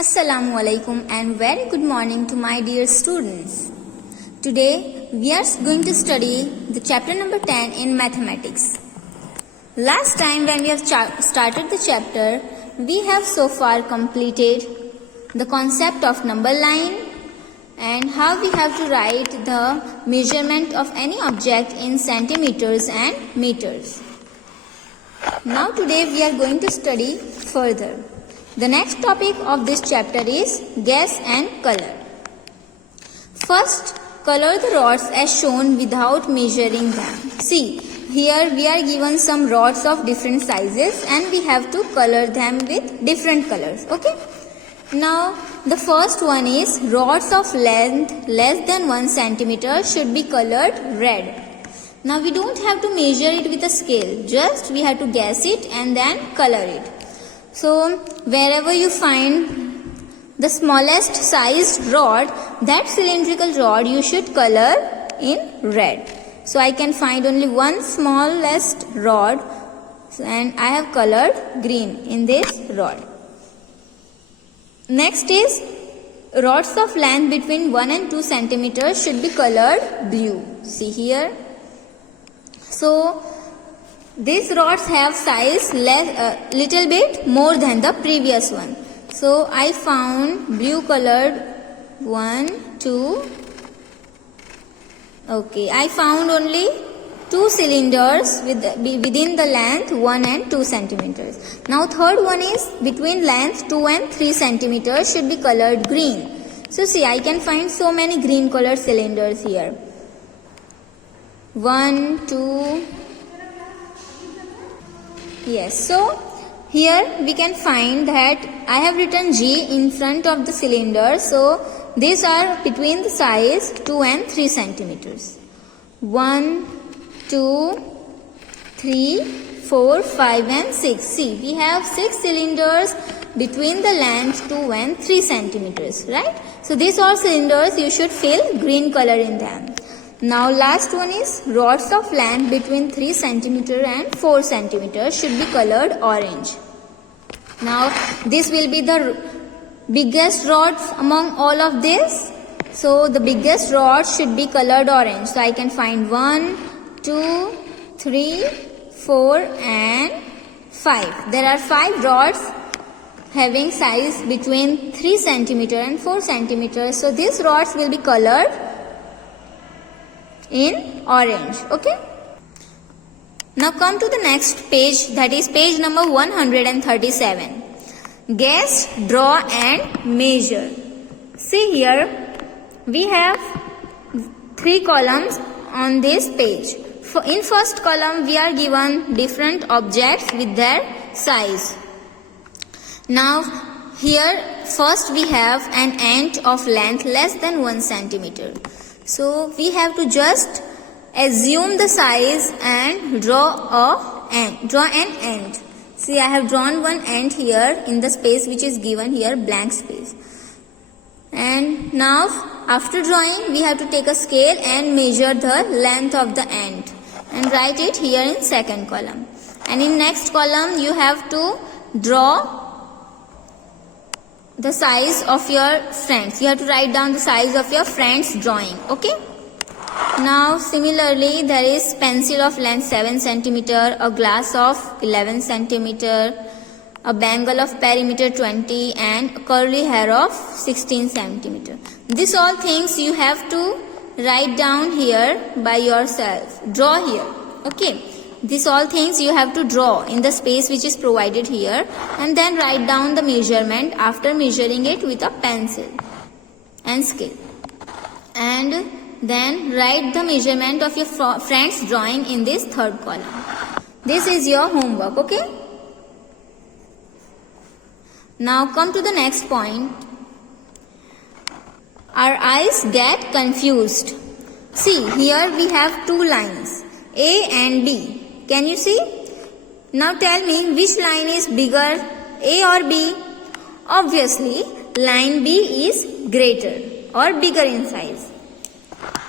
Assalamu alaikum and very good morning to my dear students. Today we are going to study the chapter number 10 in mathematics. Last time when we have started the chapter, we have so far completed the concept of number line and how we have to write the measurement of any object in centimeters and meters. Now today we are going to study further. The next topic of this chapter is guess and color. First, color the rods as shown without measuring them. See, here we are given some rods of different sizes and we have to color them with different colors. Okay? Now, the first one is rods of length less than 1 centimeter should be colored red. Now, we don't have to measure it with a scale. Just we have to guess it and then color it. So, wherever you find the smallest sized rod, that cylindrical rod you should color in red. So, I can find only one smallest rod and I have colored green in this rod. Next is rods of length between 1 and 2 centimeters should be colored blue. See here. So, these rods have size little bit more than the previous one. So I found blue colored 1, 2. Okay, I found only 2 cylinders within the length 1 and 2 centimeters. Now third one is between length 2 and 3 centimeters should be colored green. So see, I can find so many green colored cylinders here. 1, 2. Yes, so here we can find that I have written G in front of the cylinder. So these are between the size 2 and 3 centimeters. 1, 2, 3, 4, 5 and 6. See, we have 6 cylinders between the length 2 and 3 centimeters, right? So these are cylinders, you should fill green color in them. Now last one is rods of length between 3 centimeter and 4 centimeters should be colored orange. Now this will be the biggest rods among all of this. So the biggest rods should be colored orange. So I can find 1, 2, 3, 4 and 5. There are 5 rods having size between 3 centimeter and 4 centimeters. So these rods will be colored in orange. Okay. Now come to the next page, that is page number 137. Guess, draw and measure. See here we have 3 columns on this page. In first column we are given different objects with their size. Now here first we have an ant of length less than 1 centimeter. So we have to just assume the size and draw an ant. See, I have drawn one ant here in the space which is given here, blank space. And now after drawing we have to take a scale and measure the length of the ant and write it here in second column. And in next column you have to draw the size of your friends. You have to write down the size of your friend's drawing. Okay. Now similarly there is pencil of length 7 centimeter, a glass of 11 centimeter, a bangle of perimeter 20 and a curly hair of 16 centimeter. These all things you have to write down here by yourself. Draw here. Okay. These all things you have to draw in the space which is provided here and then write down the measurement after measuring it with a pencil and scale. And then write the measurement of your friend's drawing in this third column. This is your homework, okay? Now come to the next point. Our eyes get confused. See, here we have 2 lines, A and B. Can you see? Now tell me which line is bigger, A or B? Obviously, line B is greater or bigger in size.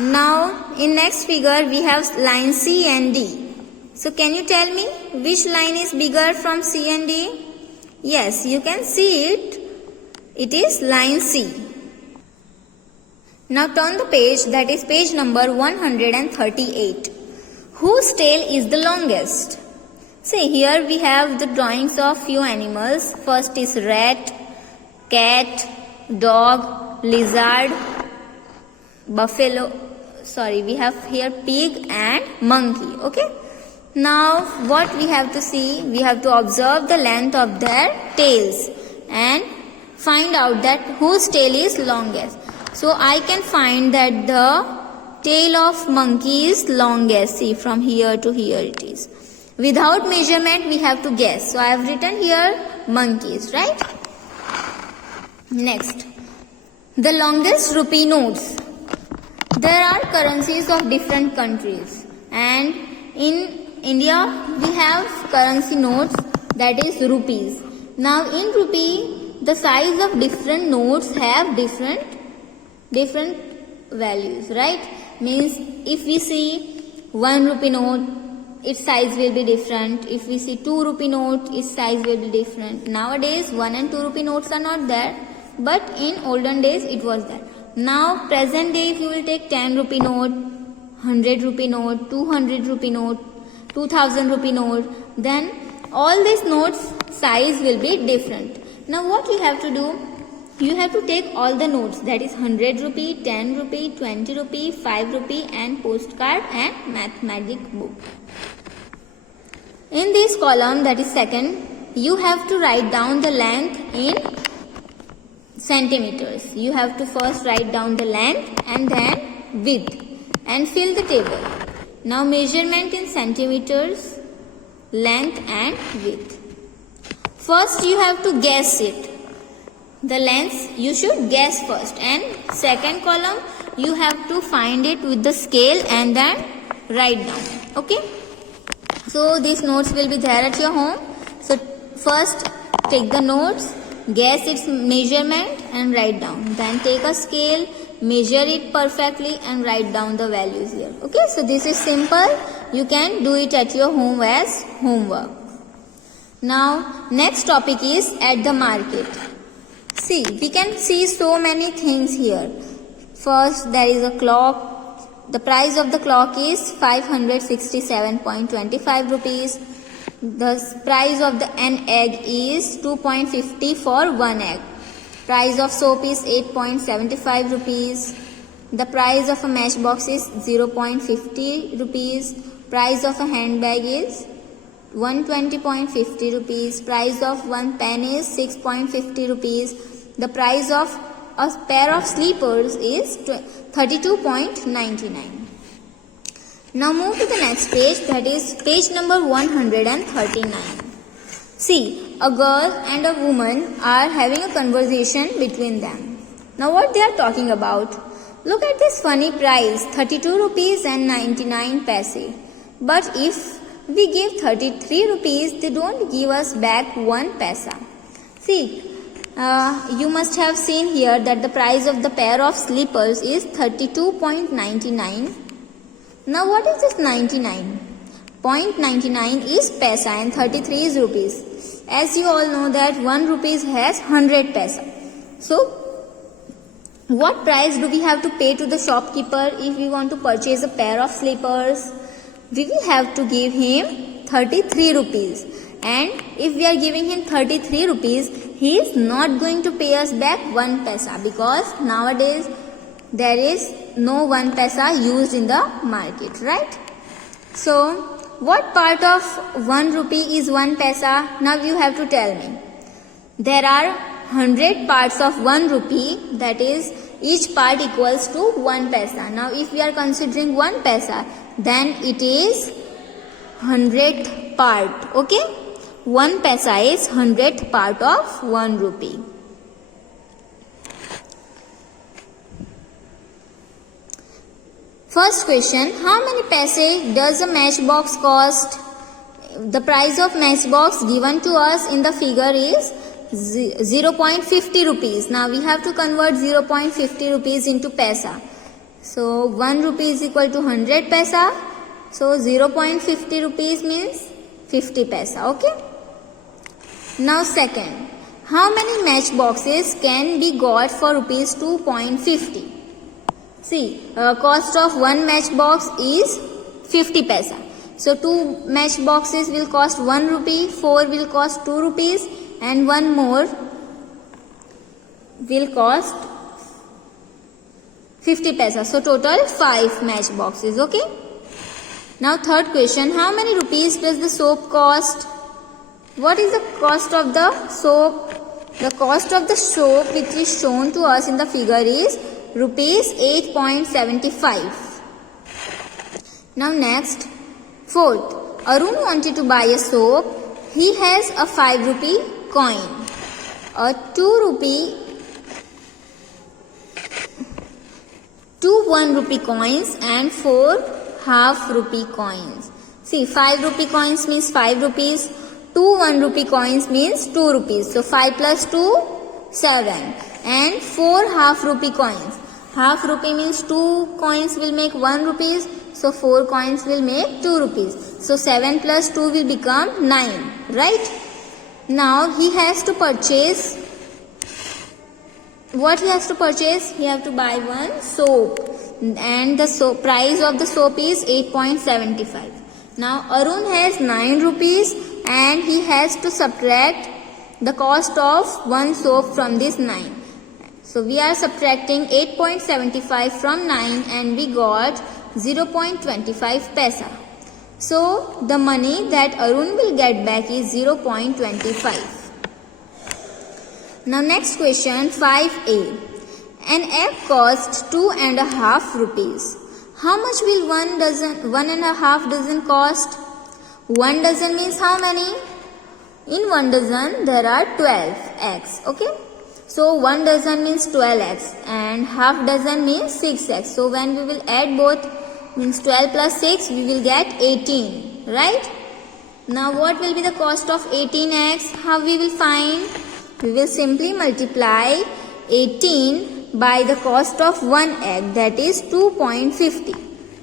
Now, in next figure, we have line C and D. So, can you tell me which line is bigger from C and D? Yes, you can see it. It is line C. Now turn the page, that is page number 138. Whose tail is the longest? See, here we have the drawings of few animals. First is rat, cat, dog, lizard, buffalo. We have here pig and monkey. Okay. Now what we have to see? We have to observe the length of their tails and find out that whose tail is longest. So I can find that the tail of monkey is longest. See, from here to here it is. Without measurement we have to guess. So I have written here monkeys, right? Next, the longest rupee notes. There are currencies of different countries, and in India we have currency notes, that is rupees. Now in rupee, the size of different notes have different values, right? Means if we see 1 rupee note, its size will be different. If we see 2 rupee note, its size will be different. Nowadays 1 and 2 rupee notes are not there, but in olden days it was there. Now present day, if you will take 10 rupee note, 100 rupee note, 200 rupee note, 2000 rupee note, then all these notes size will be different. Now what you have to do? You have to take all the notes, that is 100 rupee, 10 rupee, 20 rupee, 5 rupee and postcard and mathematic book. In this column, that is second, you have to write down the length in centimeters. You have to first write down the length and then width and fill the table. Now measurement in centimeters, length and width. First you have to guess it. The length you should guess first, and second column you have to find it with the scale and then write down. Okay. So these notes will be there at your home. So first take the notes, guess its measurement and write down. Then take a scale, measure it perfectly and write down the values here. Okay, so this is simple. You can do it at your home as homework. Now next topic is at the market. See, we can see so many things here. First, there is a clock. The price of the clock is 567.25 rupees. The price of an egg is 2.50 for one egg. Price of soap is 8.75 rupees. The price of a matchbox is 0.50 rupees. Price of a handbag is 120.50 rupees. Price of one pen is 6.50 rupees. The price of a pair of slippers is 32.99. Now move to the next page, that is page number 139. See, a girl and a woman are having a conversation between them. Now what they are talking about? Look at this funny price, 32 rupees and 99 paise. But if we give 33 rupees, they don't give us back 1 paisa. See, you must have seen here that the price of the pair of slippers is 32.99. Now what is this 99? 0.99 is paisa and 33 is rupees. As you all know that 1 rupees has 100 paisa. So what price do we have to pay to the shopkeeper if we want to purchase a pair of slippers? We will have to give him 33 rupees. And if we are giving him 33 rupees, he is not going to pay us back 1 paisa, because nowadays there is no 1 paisa used in the market, right? So what part of 1 rupee is 1 paisa? Now you have to tell me. There are 100 parts of 1 rupee, that is each part equals to 1 paisa. Now if we are considering 1 paisa, then it is 100th part. Okay, 1 paisa is 100th part of 1 rupee. First question, how many paise does a matchbox cost? The price of matchbox given to us in the figure is 0.50 rupees. Now we have to convert 0.50 rupees into paisa. So 1 rupee is equal to 100 paisa. So 0.50 rupees means 50 paisa. Okay. Now second, How many match boxes can be got for rupees 2.50? See, cost of one match box is 50 paisa. So 2 match boxes will cost 1 rupee, 4 will cost 2 rupees and one more will cost 50 paisa. So total 5 match boxes, okay? Now third question, how many rupees does the soap cost? What is the cost of the soap? The cost of the soap which is shown to us in the figure is rupees 8.75. Now next, fourth, Arun wanted to buy a soap. He has a 5 rupee coin, a 2 1 rupee coins and 4 half rupee coins. See, 5 rupee coins means 5 rupees. 2 1 rupee coins means 2 rupees. So 5 plus 2, 7. And 4 half rupee coins. Half rupee means 2 coins will make 1 rupees. So 4 coins will make 2 rupees. So 7 plus 2 will become 9. Right? Now he has to purchase. What he has to purchase? He has to buy one soap. And the price of the soap is 8.75. Now Arun has 9 rupees and he has to subtract the cost of one soap from this 9. So we are subtracting 8.75 from 9 and we got 0.25 paisa. So the money that Arun will get back is 0.25. Now next question 5a. An egg costs 2.5 rupees. How much will 1.5 dozen cost? 1 dozen means how many? In 1 dozen there are 12 eggs. Okay. So 1 dozen means 12 eggs and half dozen means 6 eggs. So when we will add both, means 12 plus 6, we will get 18. Right? Now what will be the cost of 18 eggs? How we will find? We will simply multiply 18 by the cost of 1 egg, that is 2.50.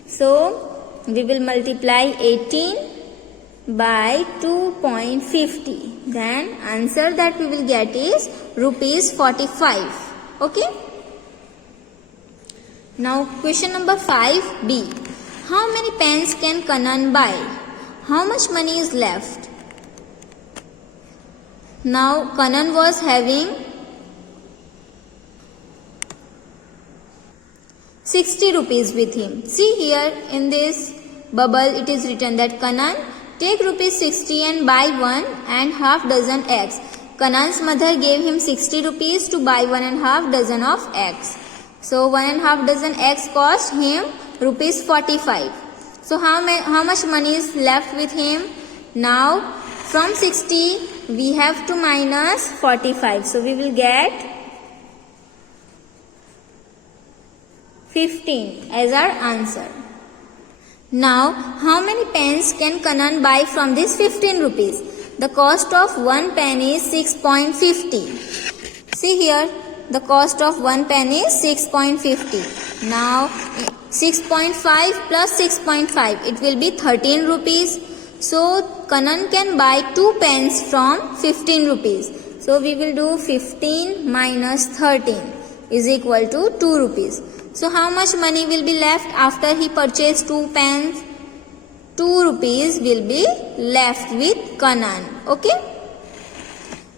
So we will multiply 18 by 2.50. Then answer that we will get is rupees 45. Okay. Now question number 5b. How many pens can Kanan buy? How much money is left? Now Kanan was having 60 rupees with him. See here in this bubble it is written that Kanan take rupees 60 and buy 1.5 dozen eggs. Kanan's mother gave him 60 rupees to buy 1.5 dozen of eggs. So 1.5 dozen eggs cost him rupees 45. So how much money is left with him? Now from 60 we have to minus 45. So we will get 15 as our answer. Now, how many pens can Kanan buy from this 15 rupees? The cost of 1 pen is 6.50. See here, the cost of 1 pen is 6.50. Now, 6.5 plus 6.5, it will be 13 rupees. So, Kanan can buy 2 pens from 15 rupees. So, we will do 15 minus 13 is equal to 2 rupees. So how much money will be left after he purchased 2 pens? 2 rupees will be left with Kanan. Okay.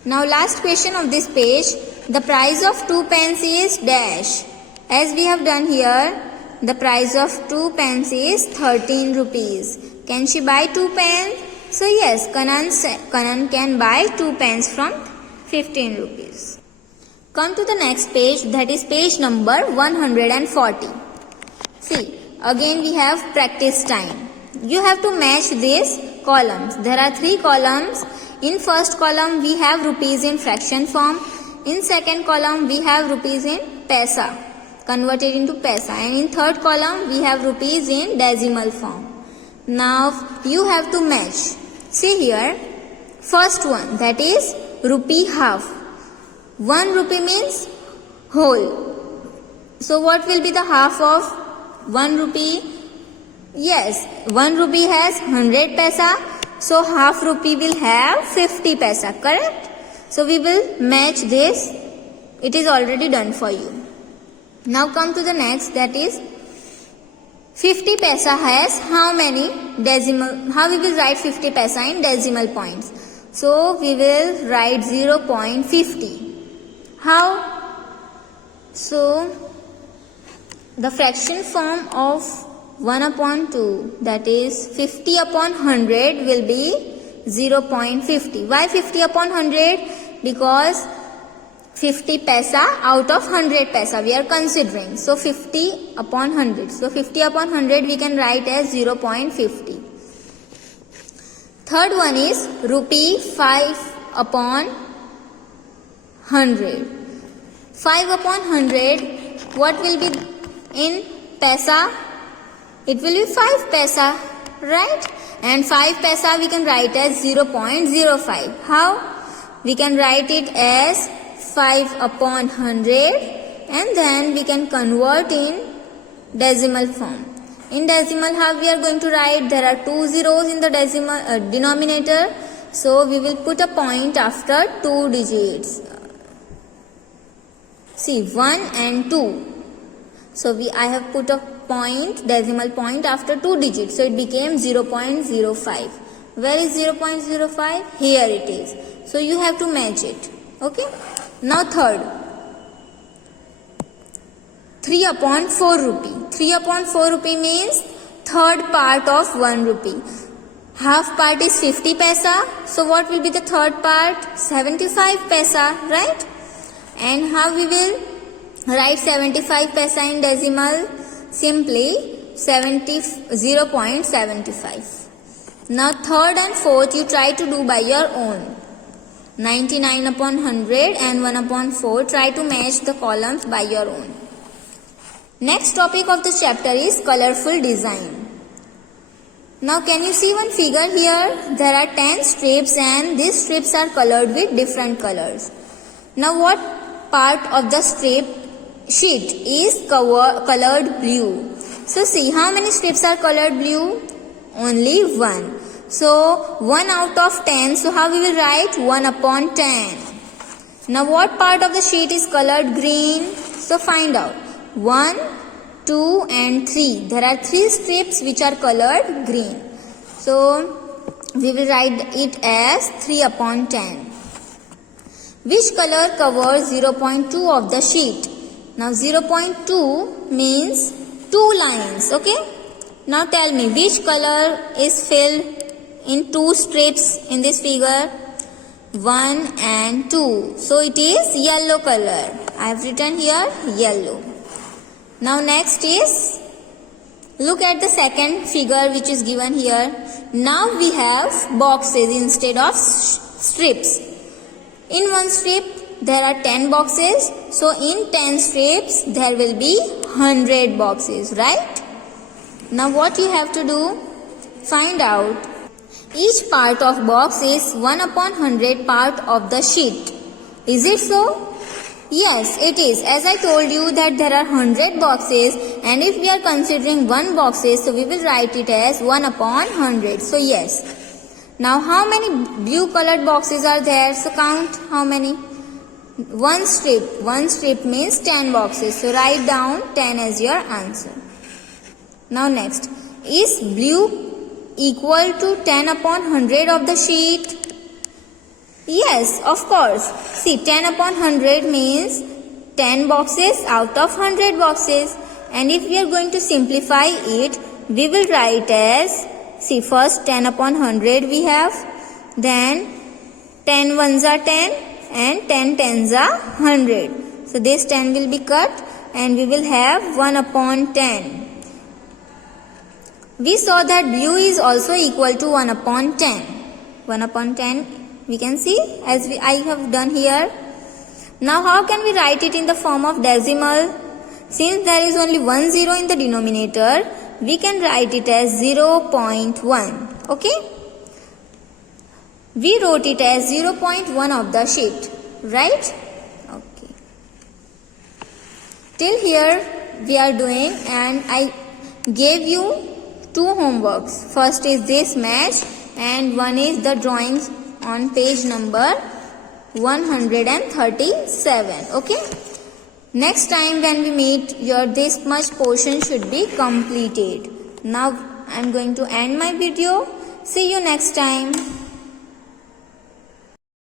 Now last question of this page. The price of 2 pens is dash. As we have done here, the price of 2 pens is 13 rupees. Can she buy 2 pens? So yes, Kanan can buy 2 pens from 15 rupees. Come to the next page, that is page number 140. See, again we have practice time. You have to match these columns. There are 3 columns. In first column we have rupees in fraction form. In second column we have rupees in paisa, converted into paisa. And in third column we have rupees in decimal form. Now you have to match. See here, first one, that is rupee half. 1 rupee means whole. So what will be the half of 1 rupee? Yes, 1 rupee has 100 paisa. So half rupee will have 50 paisa, correct? So we will match this. It is already done for you. Now come to the next, that is 50 paisa has how many decimal, how we will write 50 paisa in decimal points. So we will write 0.50. How? So the fraction form of 1 upon 2, that is 50 upon 100 will be 0.50. Why 50 upon 100? Because 50 paisa out of 100 paisa we are considering. So 50 upon 100. So 50 upon 100 we can write as 0.50. Third one is rupee 5 upon 100. 5 upon 100, what will be in paisa? It will be 5 paisa, right? And 5 paisa we can write as 0.05. How? We can write it as 5 upon 100 and then we can convert in decimal form. In decimal, how we are going to write? There are 2 zeros in the decimal denominator. So we will put a point after 2 digits. See, 1 and 2. So I have put a point, decimal point after 2 digits. So it became 0.05. Where is 0.05? Here it is. So you have to match it. Okay. Now third. 3 upon 4 rupee. 3 upon 4 rupee means third part of 1 rupee. Half part is 50 paisa. So what will be the third part? 75 paisa, right? And how we will write 75 paisa in decimal? Simply 0.75. Now third and fourth you try to do by your own. 99 upon 100 and 1 upon 4. Try to match the columns by your own. Next topic of the chapter is colorful design. Now can you see one figure here? There are 10 strips and these strips are colored with different colors. Now what part of the strip sheet is colored blue? So see, how many strips are colored blue? Only 1. So 1 out of 10. So how we will write? 1 upon 10. Now what part of the sheet is colored green? So find out. 1, 2 and 3. There are 3 strips which are colored green. So we will write it as 3 upon 10. Which color covers 0.2 of the sheet? Now 0.2 means 2 lines. Okay. Now tell me, which color is filled in 2 strips in this figure? 1 and 2. So it is yellow color. I have written here yellow. Now next is, look at the second figure which is given here. Now we have boxes instead of strips. In one strip there are 10 boxes. So in 10 strips there will be 100 boxes, right? Now what you have to do? Find out. Each part of box is 1 upon 100 part of the sheet. Is it so? Yes, it is. As I told you that there are 100 boxes and if we are considering 1 boxes, so we will write it as 1 upon 100. So yes. Now how many blue colored boxes are there? So count how many. 1 strip. 1 strip means 10 boxes. So write down 10 as your answer. Now next. Is blue equal to 10 upon 100 of the sheet? Yes, of course. See, 10 upon 100 means 10 boxes out of 100 boxes. And if we are going to simplify it, we will write as, see, first 10 upon 100 we have, then 10 ones are 10 and 10 tens are 100. So this 10 will be cut and we will have 1 upon 10. We saw that blue is also equal to 1 upon 10. 1 upon 10 we can see as I have done here. Now how can we write it in the form of decimal? Since there is only 1 0 in the denominator, we can write it as 0.1. Okay? We wrote it as 0.1 of the sheet. Right? Okay. Till here we are doing, and I gave you 2 homeworks. First is this match and one is the drawings on page number 137. Okay. Next time when we meet, your this much portion should be completed. Now I am going to end my video. See you next time.